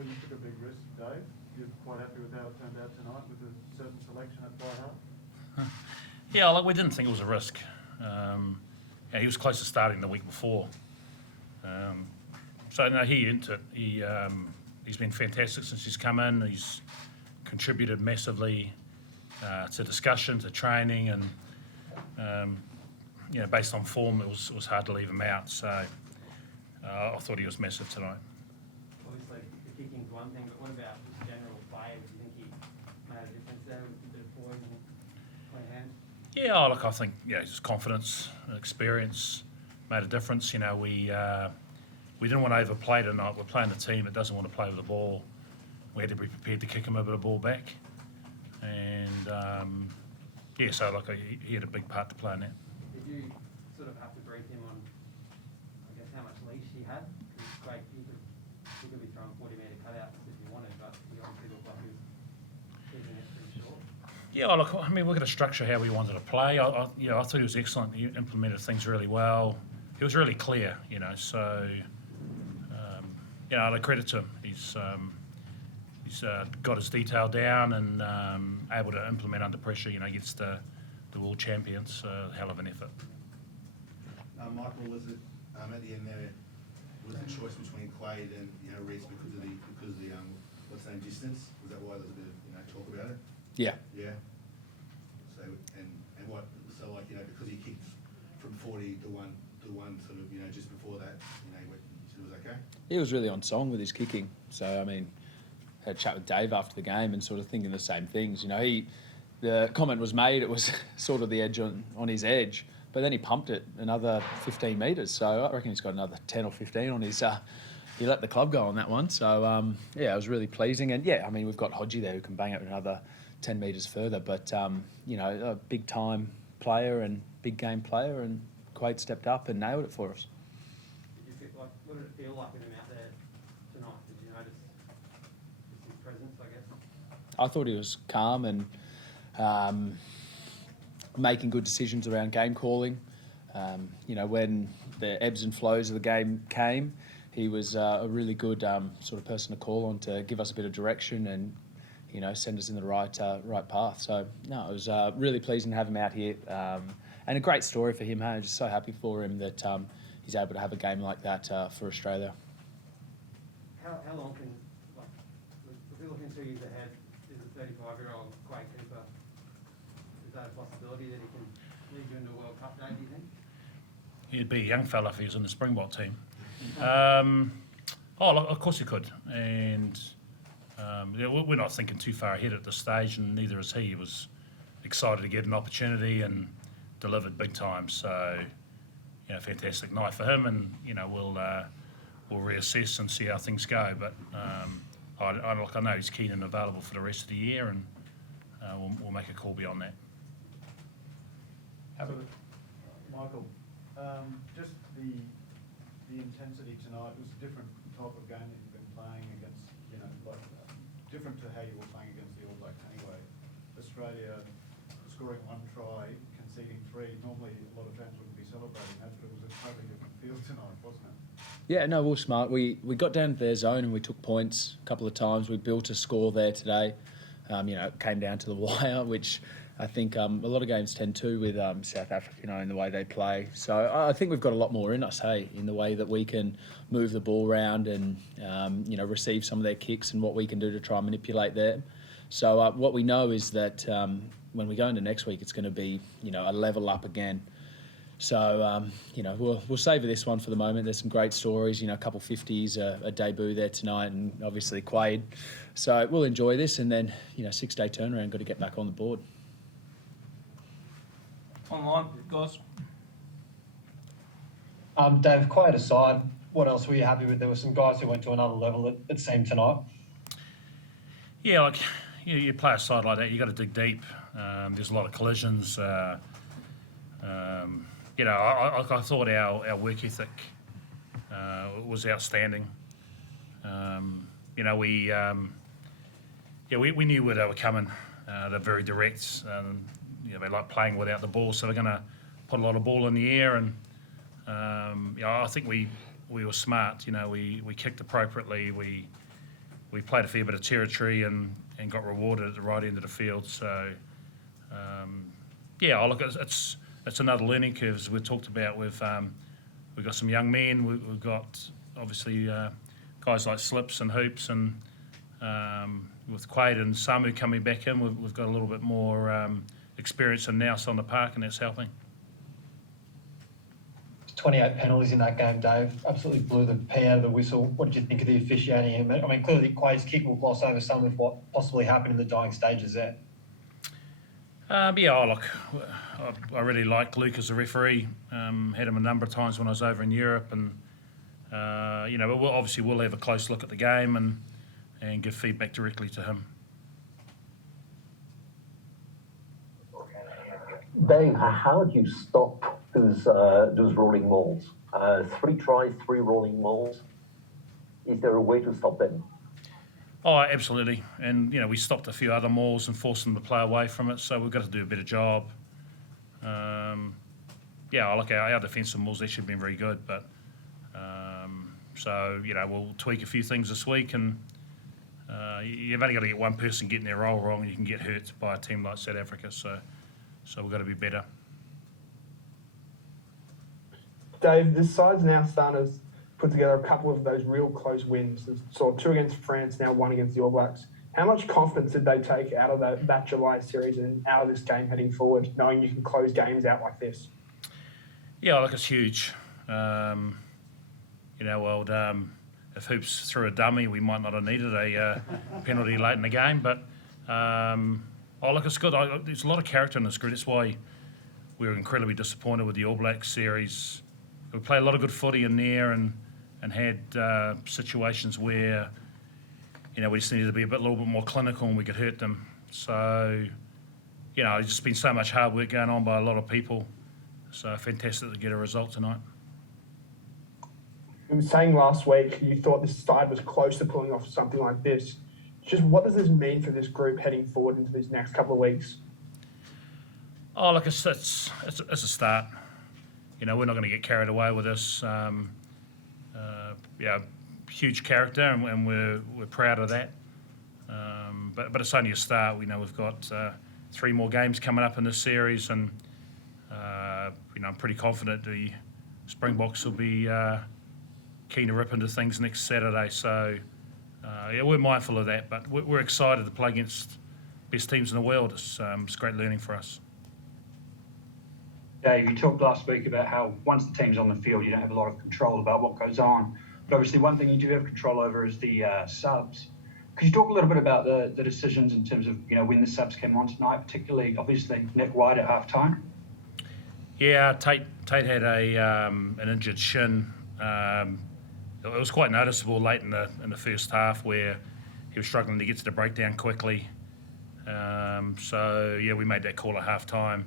Well, you took a big risk, Dave. You're quite happy with how it turned out tonight with a certain selection at fly half? Yeah, like we didn't think it was a risk. Yeah, he was close to starting the week before. So no, he into it. He's been fantastic since he's come in. He's contributed massively to discussion, to training, and based on form, it was hard to leave him out. So I thought he was massive tonight. Obviously, the kicking's one thing, but what about just general play? Do you think he made a difference there with a bit of poise and clean hands? Yeah, look, I think just confidence, experience made a difference. We didn't want to overplay tonight. We're playing a team that doesn't want to play with the ball. We had to be prepared to kick him a bit of ball back, and so look, he had a big part to play in that. Did you sort of have to brief him on, I guess, how much leash he had? Because it's great, he could be throwing 40-metre cutouts if he wanted, but he obviously looked like he was keeping it pretty short. Yeah, look, I mean, we're going to structure how we wanted to play. I thought he was excellent. He implemented things really well. He was really clear, so, I credit to him. He's got his detail down and able to implement under pressure, against the world champions. Hell of an effort. Michael, was it at the end there, was it a choice between Quaid and Reece because of the what's the name, distance? Was that why there was a bit of talk about it? Yeah. Yeah. So because he kicked from 40 to one sort of just before that, you said it was okay. He was really on song with his kicking. So I mean, had a chat with Dave after the game and sort of thinking the same things. The comment was made, it was sort of the edge on his edge, but then he pumped it another 15 metres. So I reckon he's got another 10 or 15 on his. He let the club go on that one. So it was really pleasing. And I mean, we've got Hodgie there who can bang it another 10 metres further. But a big time player and big game player, and Quaid stepped up and nailed it for us. What did it feel like with him out there tonight? Did you notice his presence, I guess? I thought he was calm and making good decisions around game calling. When the ebbs and flows of the game came, he was a really good sort of person to call on to give us a bit of direction and send us in the right path. So no, it was really pleasing to have him out here, and a great story for him. I'm just so happy for him that he's able to have a game like that for Australia. How long can, if we're looking 2 years ahead, is a 35-year-old Quaid keeper, is that a possibility that he can lead you into a World Cup day, do you think? He'd be a young fella if he was in the Springbok team. Of course he could. And we're not thinking too far ahead at this stage, and neither is he. He was excited to get an opportunity and delivered big time. So, fantastic night for him, and we'll reassess and see how things go. But I know he's keen and available for the rest of the year, and we'll make a call beyond that. Michael, just the intensity tonight was a different type of game that you've been playing against, different to how you were playing against the All Blacks anyway. Australia scoring 1 try, conceding 3. Normally a lot of fans wouldn't be celebrating that, but it was a totally different feel tonight, wasn't it? Yeah, no, we were smart. We got down to their zone and we took points a couple of times. We built a score there today. It came down to the wire, which I think a lot of games tend to with South Africa, in the way they play. So I think we've got a lot more in us, in the way that we can move the ball around and, receive some of their kicks and what we can do to try and manipulate them. So what we know is that when we go into next week, it's going to be, a level up again. So, we'll savour this one for the moment. There's some great stories, a couple 50s, a debut there tonight, and obviously Quaid. So we'll enjoy this, and then, 6-day turnaround, got to get back on the board. Online, guys. Dave, Quaid aside, what else were you happy with? There were some guys who went to another level, it seemed, tonight. Yeah, you play a side like that, you got to dig deep. There's a lot of collisions. I thought our work ethic was outstanding. We knew where they were coming. They're very direct. They like playing without the ball, so they're going to put a lot of ball in the air. And I think we were smart. We kicked appropriately. We we played a fair bit of territory and got rewarded at the right end of the field. So, look, it's another learning curve, as we talked about. We've got some young men. We've got obviously guys like Slips and Hoops, and with Quaid and Samu coming back in, we've got a little bit more experience and nous on the park, and that's helping. 28 penalties in that game, Dave. Absolutely blew the pee out of the whistle. What did you think of the officiating? I mean, clearly Quaid's kick will gloss over some of what possibly happened in the dying stages there. Look, I really like Luke as a referee. Had him a number of times when I was over in Europe, and but we'll have a close look at the game and give feedback directly to him. Dave, how do you stop those rolling mauls? 3 tries, 3 rolling mauls. Is there a way to stop them? Oh, absolutely. And, we stopped a few other mauls and forced them to play away from it, so we've got to do a better job. Look, our defensive mauls actually have been very good, but we'll tweak a few things this week, and you've only got to get one person getting their role wrong and you can get hurt by a team like South Africa, so we've got to be better. Dave, this side's now starting to put together a couple of those real close wins. Saw 2 against France, now 1 against the All Blacks. How much confidence did they take out of that July series and out of this game heading forward, knowing you can close games out like this? Yeah, look, it's huge. If Hoops threw a dummy, we might not have needed a penalty late in the game. But, look, it's good. There's a lot of character in this group. That's why we were incredibly disappointed with the All Blacks series. We played a lot of good footy in there and had situations where, we just needed to be a little bit more clinical and we could hurt them. So, there's just been so much hard work going on by a lot of people. So fantastic to get a result tonight. You were saying last week you thought this side was close to pulling off something like this. Just what does this mean for this group heading forward into these next couple of weeks? Oh, look, it's a start. We're not going to get carried away with this. Huge character, and we're proud of that. But it's only a start. We've got 3 more games coming up in this series, and I'm pretty confident the Springboks will be keen to rip into things next Saturday. So we're mindful of that, but we're excited to play against best teams in the world. It's great learning for us. Dave, you talked last week about how once the team's on the field, you don't have a lot of control about what goes on. But obviously, one thing you do have control over is the subs. Could you talk a little bit about the decisions in terms of when the subs came on tonight, particularly obviously Nick White at halftime? Yeah, Tate had an injured shin. It was quite noticeable late in the first half where he was struggling to get to the breakdown quickly. We made that call at halftime.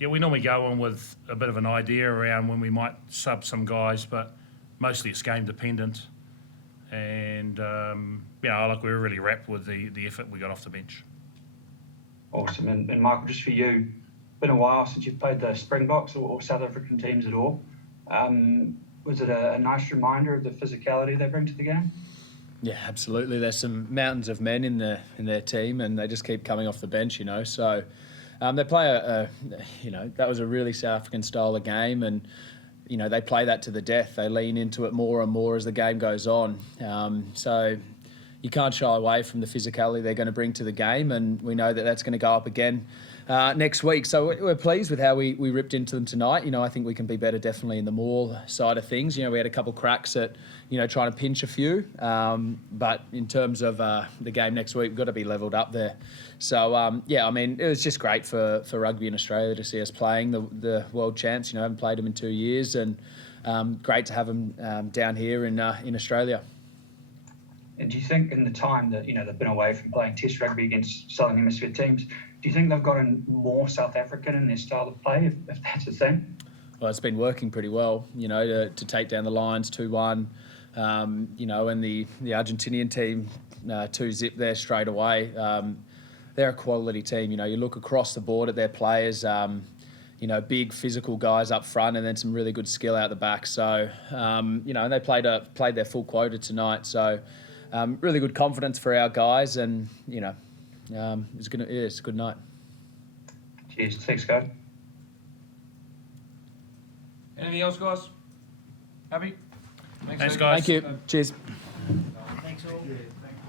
We normally go on with a bit of an idea around when we might sub some guys, but mostly it's game dependent. And we were really wrapped with the effort we got off the bench. Awesome. And Michael, just for you, been a while since you've played the Springboks or South African teams at all. Was it a nice reminder of the physicality they bring to the game? Yeah, absolutely. There's some mountains of men in their team, and they just keep coming off the bench. So they play that was a really South African style of game, and they play that to the death. They lean into it more and more as the game goes on. So you can't shy away from the physicality they're going to bring to the game, and we know that that's going to go up again next week. So we're pleased with how we ripped into them tonight. I think we can be better definitely in the maul side of things. We had a couple cracks at, trying to pinch a few. But in terms of the game next week, we've got to be levelled up there. So, it was just great for rugby in Australia to see us playing the world champs. I haven't played them in 2 years, and great to have them down here in Australia. And do you think in the time that, they've been away from playing Test rugby against Southern Hemisphere teams, do you think they've gotten more South African in their style of play, if that's a thing? Well, it's been working pretty well, to take down the Lions 2-1, and the Argentinian team 2-0 there straight away. They're a quality team. You look across the board at their players, big physical guys up front, and then some really good skill out the back. So, and they played their full quota tonight. So, really good confidence for our guys, and it's a good night. Cheers. Thanks, guys. Anything else, guys? Happy? Thanks, guys. Thank you. Cheers. Thanks all.